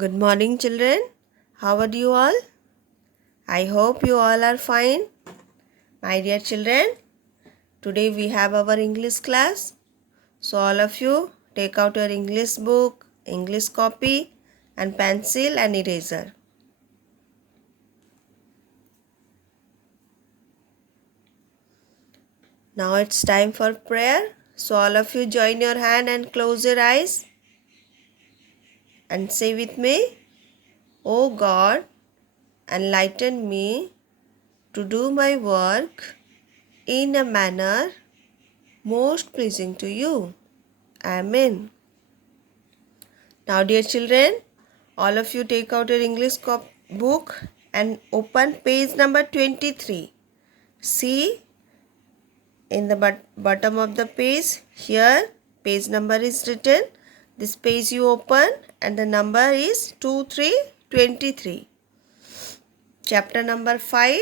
Good morning, children. How are you all? I hope you all are fine. My dear children, today we have our English class. So, all of you take out your English book, English copy, and pencil and eraser. Now it's time for prayer. So, all of you join your hand and close your eyes and say with me, O God, enlighten me to do my work in a manner most pleasing to you. Amen. Now, dear children, all of you take out your English book and open page number 23. See in the bottom of the page, here page number is written. This page you open and the number is 2323. Chapter number 5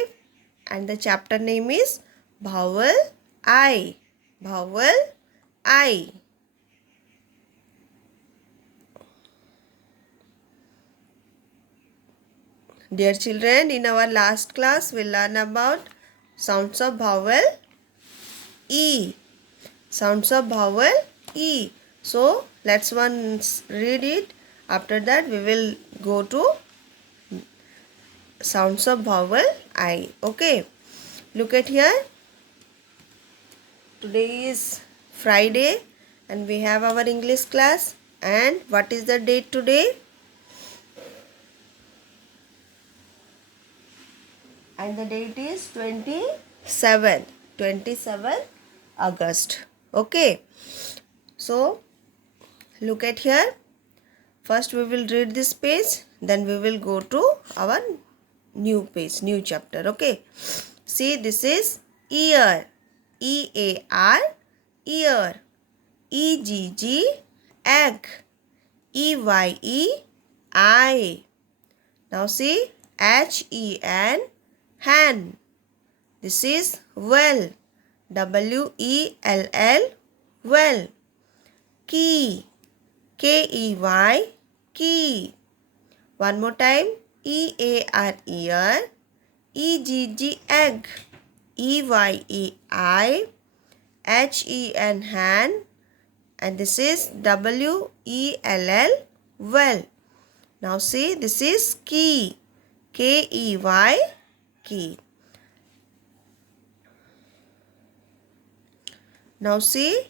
and the chapter name is Vowel I. Vowel I. Dear children, in our last class we learn about sounds of vowel E. Sounds of vowel E. So let's once read it. After that we will go to sounds of vowel I. Okay. Look at here. Today is Friday and we have our English class. And what is the date today? And the date is 27 August. Okay. So look at here. First we will read this page. Then we will go to our new page, new chapter. Okay. See, this is ear. E-A-R, ear. E-G-G, egg. E-Y-E, eye. Now see, H-E-N, hand. This is well. W-E-L-L, well. Key. K-E-Y, key. One more time. E-A-R, ear. E-G-G, egg. E-Y-E-I. H-E-N, hand. And this is W-E-L-L, well. Now see, this is key. K-E-Y, key. Now see,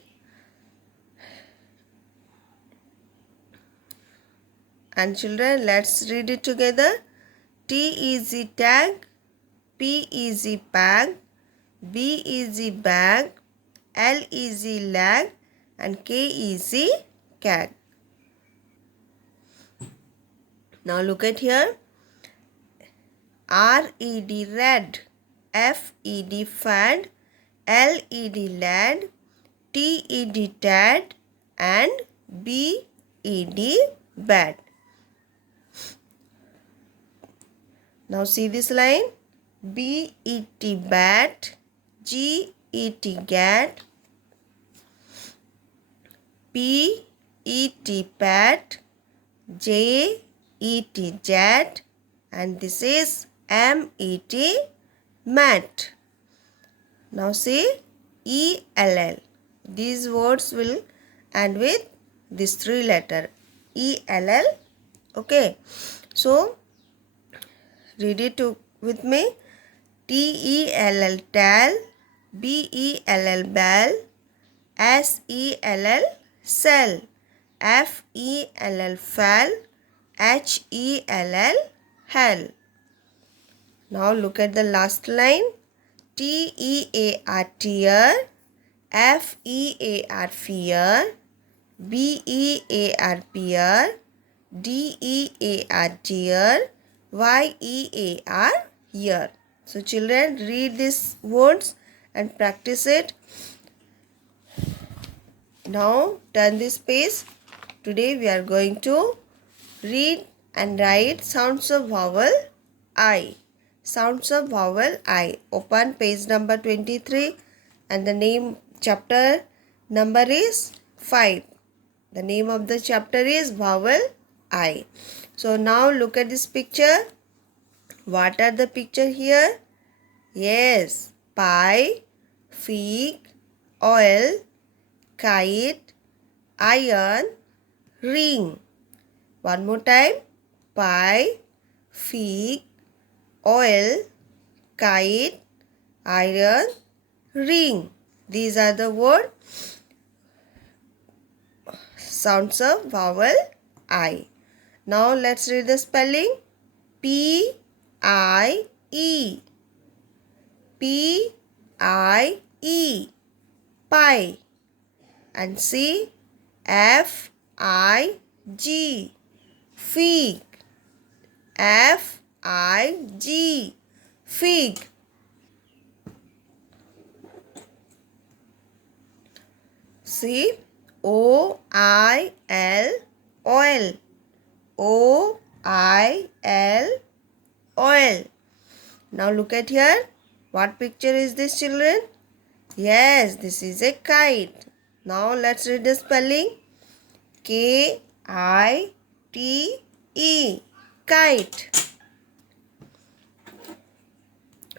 and children, let's read it together. T-E-Z, tag. P-E-Z, pag. B-E-Z, bag. L-E-Z, lag. And K-E-Z, cat. Now look at here. R-E-D, red. F-E-D, fad. L-E-D, lad. T-E-D, tad. And B-E-D, bad. Now see this line. B-E-T, bat. G-E-T, gat. P-E-T, pat. J-E-T, jet. And this is M-E-T, mat. Now see E-L-L. These words will end with this three letter E-L-L. Okay. So read it with me. T-E-L-L, tell. B-E-L-L, bell. S-E-L-L, sell. F-E-L-L, fell. H-E-L-L, hell. Now look at the last line. T-E-A-R, tear. F-E-A-R, fear. B-E-A-R, pear. D-E-A-R, dear. Y-E-A-R, year. So children, read these words and practice it. Now turn this page. Today we are going to read and write sounds of vowel I. Sounds of vowel I. Open page number 23 and the chapter number is 5. The name of the chapter is vowel I. So now look at this picture. What are the picture here? Yes, pie, fig, oil, kite, iron, ring. One more time. Pie, fig, oil, kite, iron, ring. These are the word sounds of vowel I. Now let's read the spelling. P-I-E. P-I-E. Pie. And C F-I-G. Fig. F-I-G. Fig. C O-I-L. Oil. O-I-L. Oil. Now look at here. What picture is this, children? Yes, this is a kite. Now let's read the spelling. K-I-T-E. Kite.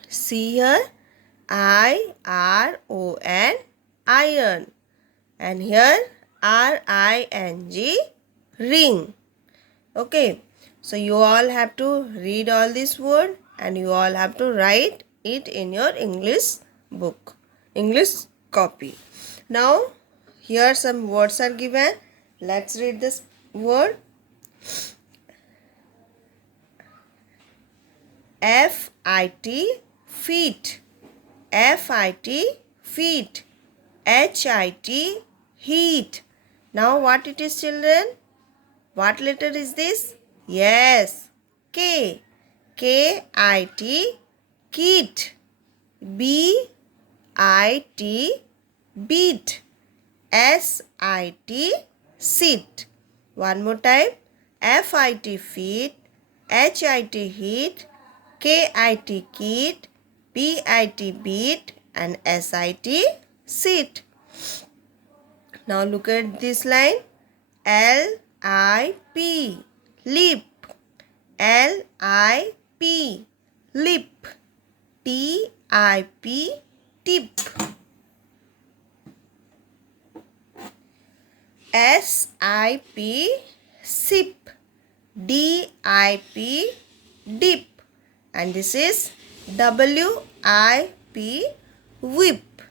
See here. I-R-O-N. Iron. And here R-I-N-G. Ring. Okay. So you all have to read all this word and you all have to write it in your English book, English copy. Now here some words are given. Let's read this word. F-I-T, feet. F-I-T, feet. H-I-T, heat. Now what it is, children? What letter is this? Yes, K. K-I-T, kit. B-I-T, beat. S-I-T, sit. One more time. F-I-T, feet. H-I-T, heat. K-I-T, kit. B-I-T, beat. And S-I-T, sit. Now look at this line. L-I-P, lip. L-I-P, lip. T-I-P, tip. S-I-P, sip. D-I-P, dip. And this is W-I-P, whip.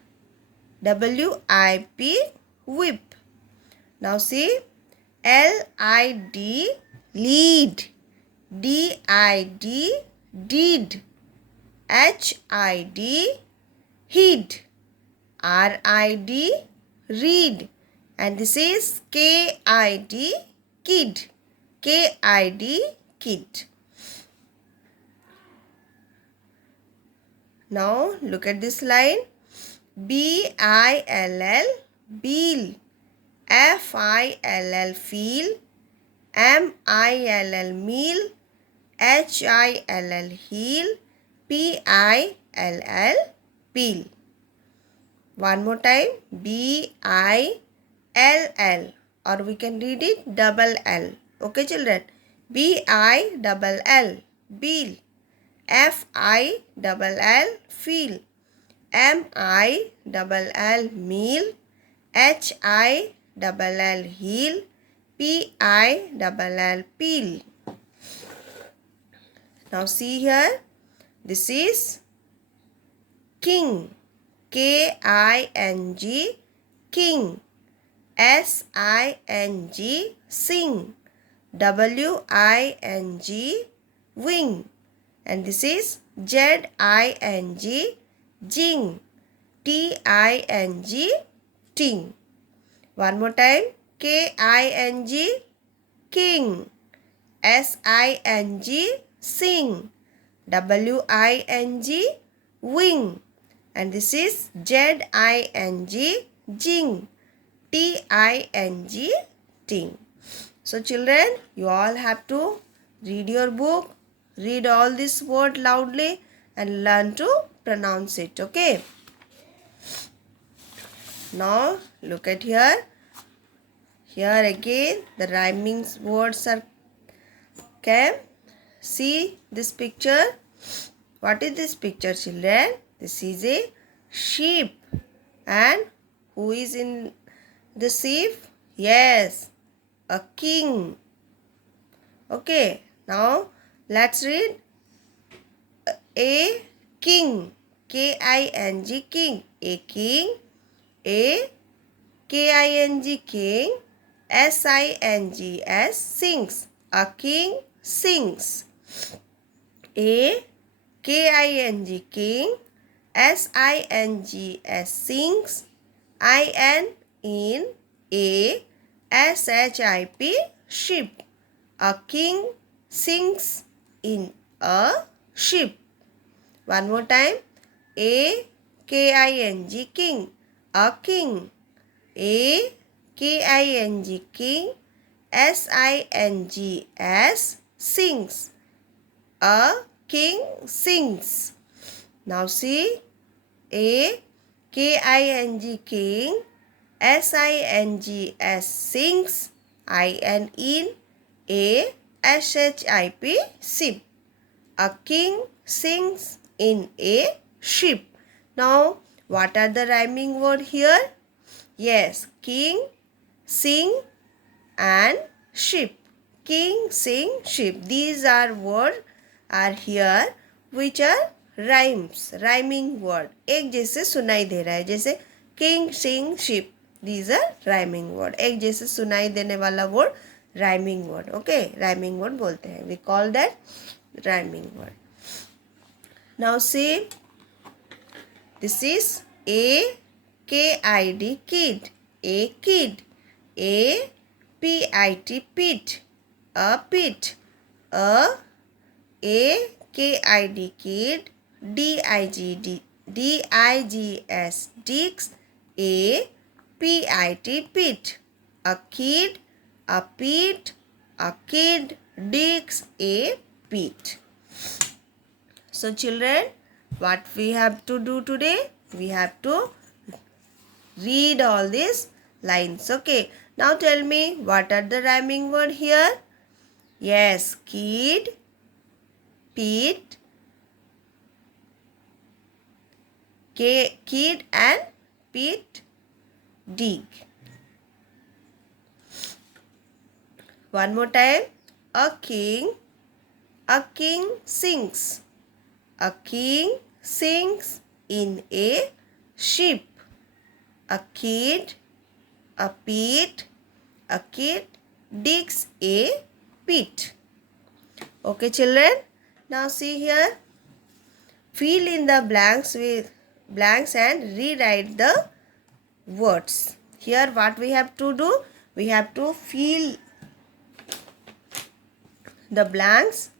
W-I-P, whip. Now see. L-I-D, lead. D-I-D, did. H-I-D, hid. R-I-D, read. And this is K-I-D, kid. K-I-D, kid. Now look at this line. B-I-L-L, bill. F-I-L-L, feel. M-I-L-L, meal. H-I-L-L, heel. P-I-L-L, peel. One more time. B-I-L-L, or we can read it double L. Okay, children. B-I-double-L, bill. F-I-double-L, feel. M-I-double-L, meal. H-I-double-L, heel. P-I-double-L, peel. Now see here. This is king. K-I-N-G, king. S-I-N-G, sing. W-I-N-G, wing. And this is Z-I-N-G, jing. T-I-N-G, ting. One more time. K-I-N-G, king. S-I-N-G, sing. W-I-N-G, wing. And this is Z-I-N-G, jing. T-I-N-G, ting. So children, you all have to read your book, read all this word loudly and learn to pronounce it. Okay. Now look at here. Here again the rhyming words are Can see this picture? What is this picture, children? This is a sheep. And who is in the sheep? Yes, a king. Okay, now let's read a king. K-I-N-G, king. A king. A K-I-N-G, king. S-I-N-G-S, sings. A king sings. A K-I-N-G, king. S-I-N-G-S, sings. I-N in A S-H-I-P, sheep. A king sings in a sheep. One more time. A K-I-N-G, king. A king. A K-I-N-G, king. S-I-N-G-S, sings. A king sings. Now see. A K-I-N-G, king. S-I-N-G-S, sings. I-N in A S-H-I-P, sheep. A king sings in a sheep. Now, what are the rhyming word here? Yes, king, sing and sheep. King, sing, sheep. These are words are here which are rhymes, rhyming word. एक जैसे सुनाई दे रहा है, जैसे king, sing, sheep. These are rhyming word. एक जैसे सुनाई देने वाला word rhyming word. Okay, rhyming word बोलते हैं. We call that rhyming word. Now see, this is A K-I-D, kid. A kid. A P-I-T, pit. A pit. A K-I-D, kid. D-I-G-D, D-I-G-S, digs. A P-I-T, pit. A kid. A pit. A kid digs a pit. So children, what we have to do today? We have to read all these lines. Okay. Now tell me, what are the rhyming word here? Yes, kid, pit, kid and pit, dig. One more time. A king sings. A king sings in a sheep. A kid, a pit, a kid digs a pit. Okay, children. Now see here. Fill in the blanks with blanks and rewrite the words. Here what we have to do? We have to fill the blanks.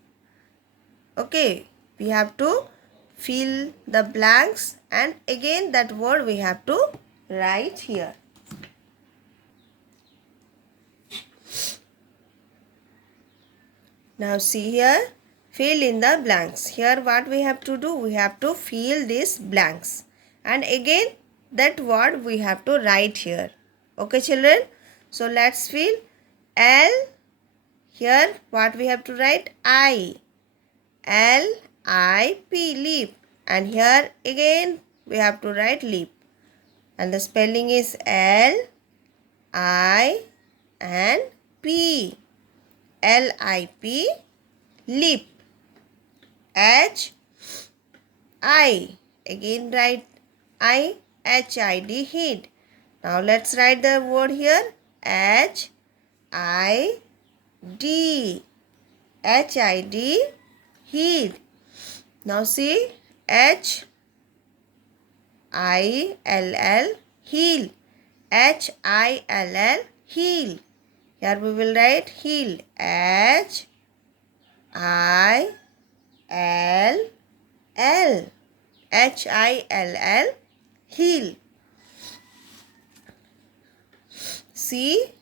Okay. We have to fill the blanks and again that word we have to write here. Now see here, fill in the blanks. Here what we have to do? We have to fill these blanks. And again that word we have to write here. Okay children? So let's fill L. Here what we have to write? I. L-I-P, leap. And here again we have to write leap. And the spelling is L-I and P. L-I-P, leap. H-I. Again write I. H-I-D, hid. Now let's write the word here. H-I-D. H-I-D, hid. Now see. H-I-L-L, heel. H-I-L-L, heel. Here we will write heel. H-I-L-L. H-I-L-L, heel. C-K-I-D,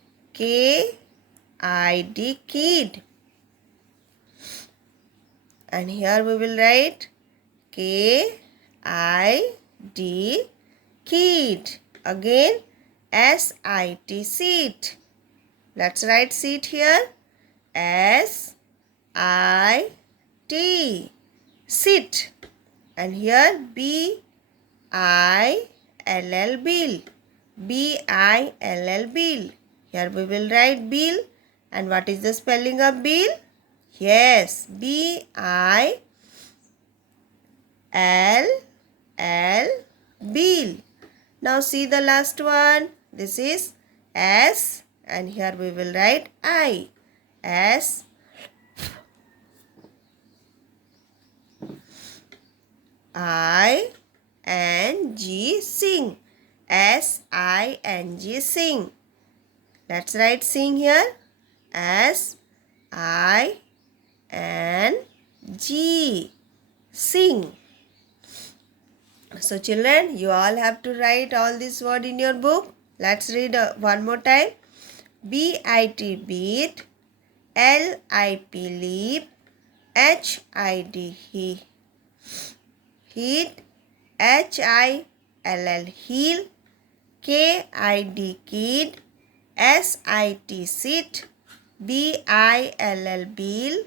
kid. And here we will write K-I-D, kid. Again S-I-T, seat. Let's write seat here. S-I-T, I T, sit. And here B I L L, bill. B-I-L-L, bill. Here we will write bill. And what is the spelling of bill? Yes, B-I-L-L, bill. Now see the last one. This is S, and here we will write I. S I N G, sing. S-I-N-G, sing. Let's write sing here. S-I-N-G, sing. So children, you all have to write all this word in your book. Let's read one more time. B-I-T, beat. L-I-P, leap. H-I-D, he, heat. H-I-L-L, heel. K-I-D, kid. S-I-T, sit. B-I-L-L, bill.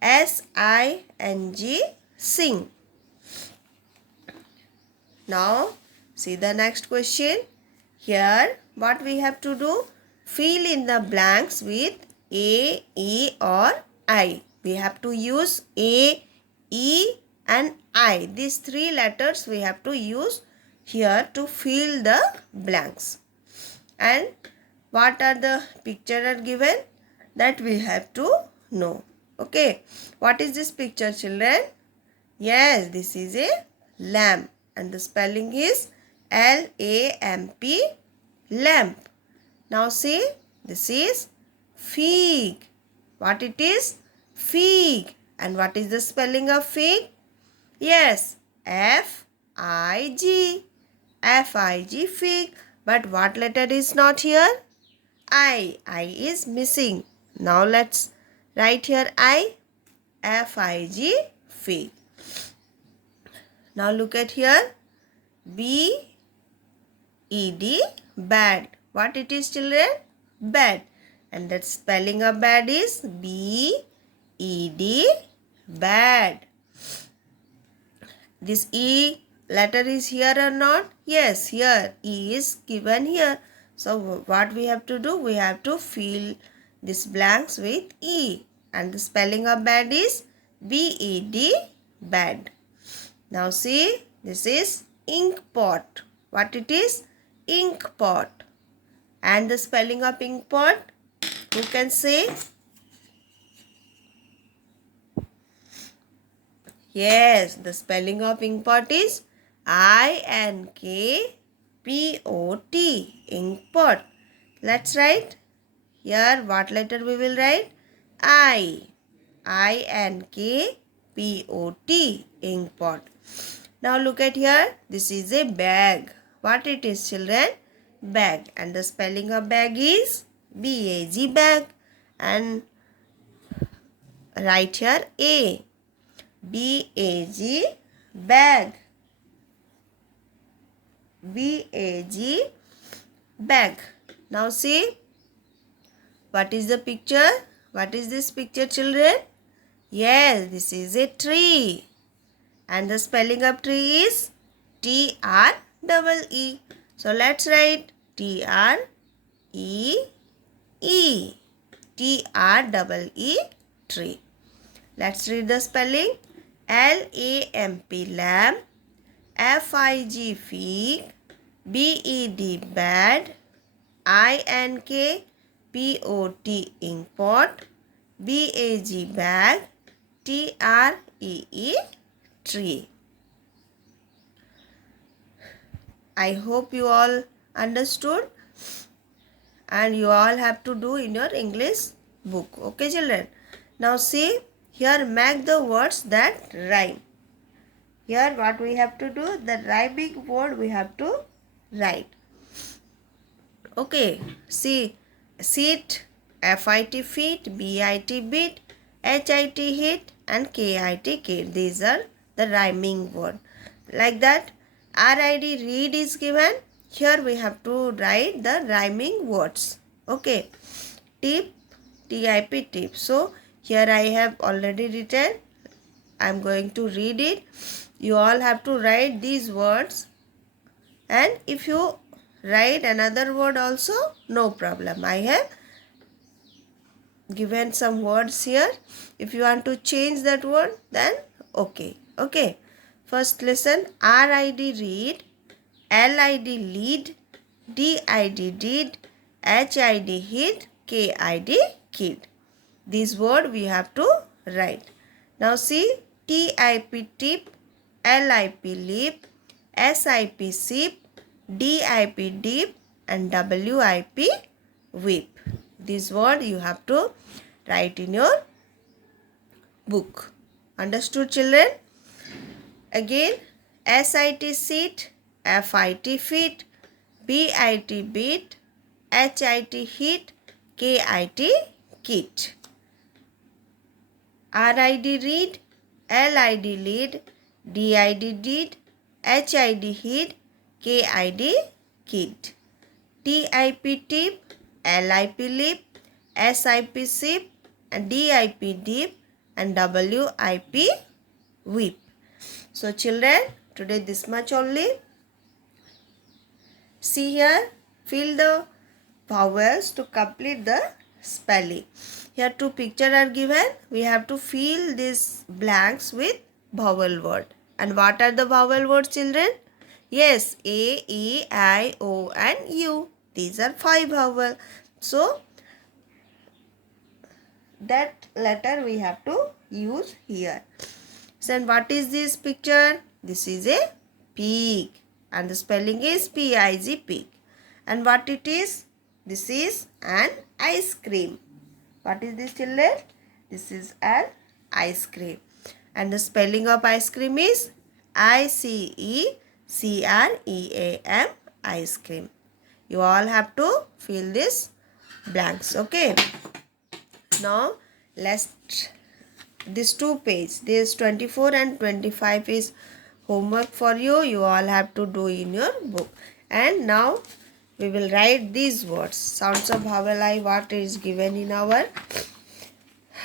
S-I-N-G, sing. Now see the next question. Here what we have to do? Fill in the blanks with A, E or I. We have to use A, E and I. These three letters we have to use here to fill the blanks. And what are the picture are given? That we have to know. Okay. What is this picture, children? Yes, this is a lamp. And the spelling is L-A-M-P, lamp. Now see, this is fig. What it is? Fig. And what is the spelling of fig? Yes, F-I-G. F-I-G, fig. But what letter is not here? I. I is missing. Now let's write here I. F-I-G, fig. Now look at here. B-E-D, bad. What it is, children? Bad. And the spelling of bad is B-E-D, bad. This E letter is here or not? Yes, here. E is given here. So what we have to do? We have to fill these blanks with E. And the spelling of bad is B-E-D, bad. Now see, this is ink pot. What it is? Ink pot. And the spelling of ink pot, who can say? Yes, the spelling of ink pot is I-N-K-P-O-T, ink pot. Let's write. Here what letter we will write? I. I-N-K-P-O-T, ink pot. Now look at here. This is a bag. What it is, children? Bag. And the spelling of bag is B-A-G, bag. And write here A. B-A-G, bag. B-A-G, bag. Now see. What is the picture? What is this picture, children? Yes, this is a tree. And the spelling of tree is T-R-E-E. So let's write T-R-E-E. T-R-E-E, tree. Let's read the spelling. L-A-M-P, lamp. F-I-G, fig. B-E-D, bad. I-N-K-P-O-T, ink pot. B-A-G, bag. T-R-E-E, tree. I hope you all understood, and you all have to do in your English book. Okay, children. Now see, here make the words that rhyme. Here what we have to do, the rhyming word we have to write. Okay, see, sit, F-I-T, feet, B-I-T, beat, H-I-T, hit, and K-I-T, kid. These are the rhyming word. Like that, R-I-D, read is given. Here we have to write the rhyming words. Okay, tip, T-I-P, tip. So Here I have already written. I am going to read it. You all have to write these words, and if you write another word also, no problem. I have given some words here. If you want to change that word, then okay. Okay. First listen. R-I-D read, L-I-D lead, D-I-D did, H-I-D hid, K-I-D kid. This word we have to write. Now see, T-I-P tip, L-I-P lip, S-I-P sip, D-I-P dip, and W-I-P whip. This word you have to write in your book. Understood, children? Again, S-I-T sit, F-I-T fit, B-I-T beat, H-I-T hit, K-I-T kit. R-I-D read, L-I-D lead, D-I-D did, H-I-D hid, K-I-D kid. T-I-P tip, L-I-P lip, S-I-P sip, and D-I-P dip, and W-I-P whip. So children, today this much only. See here, fill the vowels to complete the spelling. Here two pictures are given. We have to fill these blanks with vowel word. And what are the vowel words, children? Yes, A, E, I, O and U. These are 5 vowels. So that letter we have to use here. So and what is this picture? This is a pig. And the spelling is P-I-G, pig. And what it is? This is an ice cream. What is this, children? This is an ice cream. And the spelling of ice cream is I-C-E-C-R-E-A-M, ice cream. You all have to fill this blanks. Okay. Now let's this 2 page. This 24 and 25 is homework for you. You all have to do in your book. And now we will write these words. Sounds of vowel I, what is given in our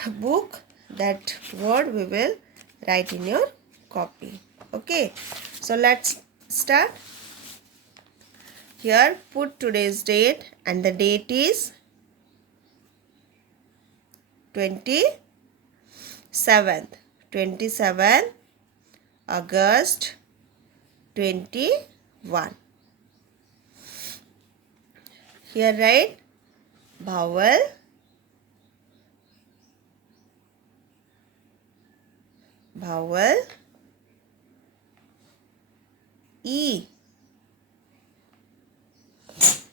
book, that word we will write in your copy. Okay. So let's start. Here put today's date, and the date is 27th August 21. Here write vowel, E,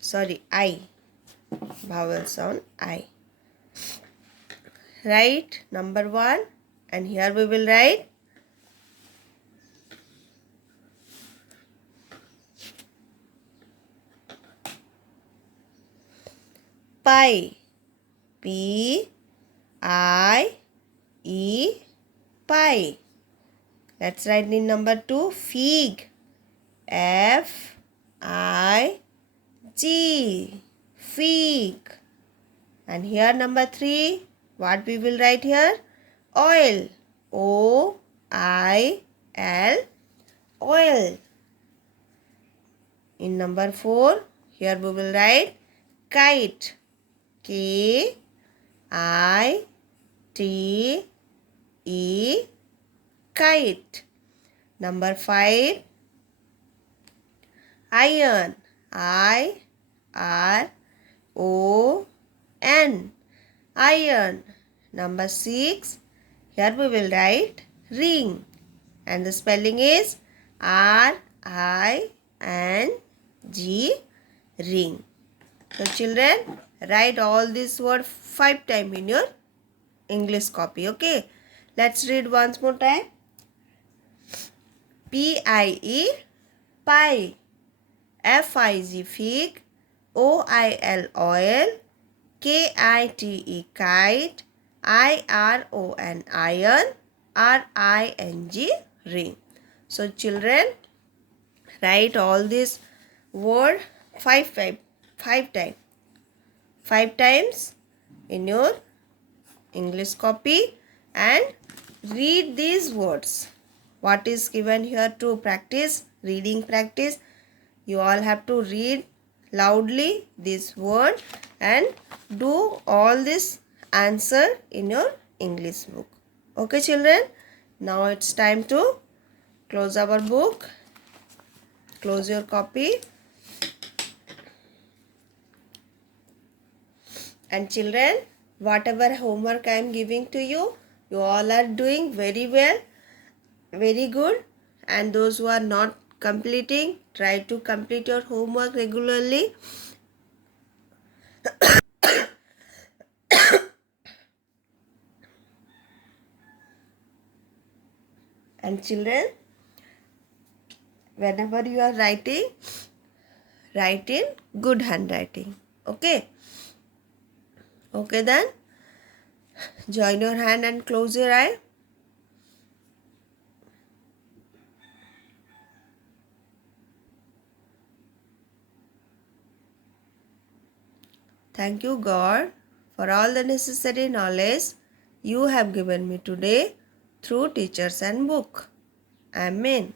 sorry, I, vowel sound I. Write number 1, and here we will write pie, P-I-E, pie. Let's write in number 2, fig, F-I-G, fig. And here number 3, what we will write here? Oil, O-I-L, oil. In number 4, here we will write kite, K-I-T-E, kite. Number 5, iron, I-R-O-N, iron. Number 6, here we will write ring, and the spelling is R-I-N-G, ring. So children, write all these words 5 times in your English copy. Okay. Let's read once more time. P-I-E, pie, F-I-G, fig, O-I-L, oil, K-I-T-E, kite, I-R-O-N, iron, R-I-N-G, ring. So children, write all these words 5 times in your English copy and read these words. What is given here to practice? Reading practice. You all have to read loudly this word and do all this answer in your English book. Okay children, now it's time to close our book. Close your copy. And children, whatever homework I am giving to you, you all are doing very well, very good. And those who are not completing, try to complete your homework regularly. And children, whenever you are writing, write in good handwriting. Okay? Okay then. Join your hand and close your eye. Thank you, God, for all the necessary knowledge you have given me today through teachers and book. Amen.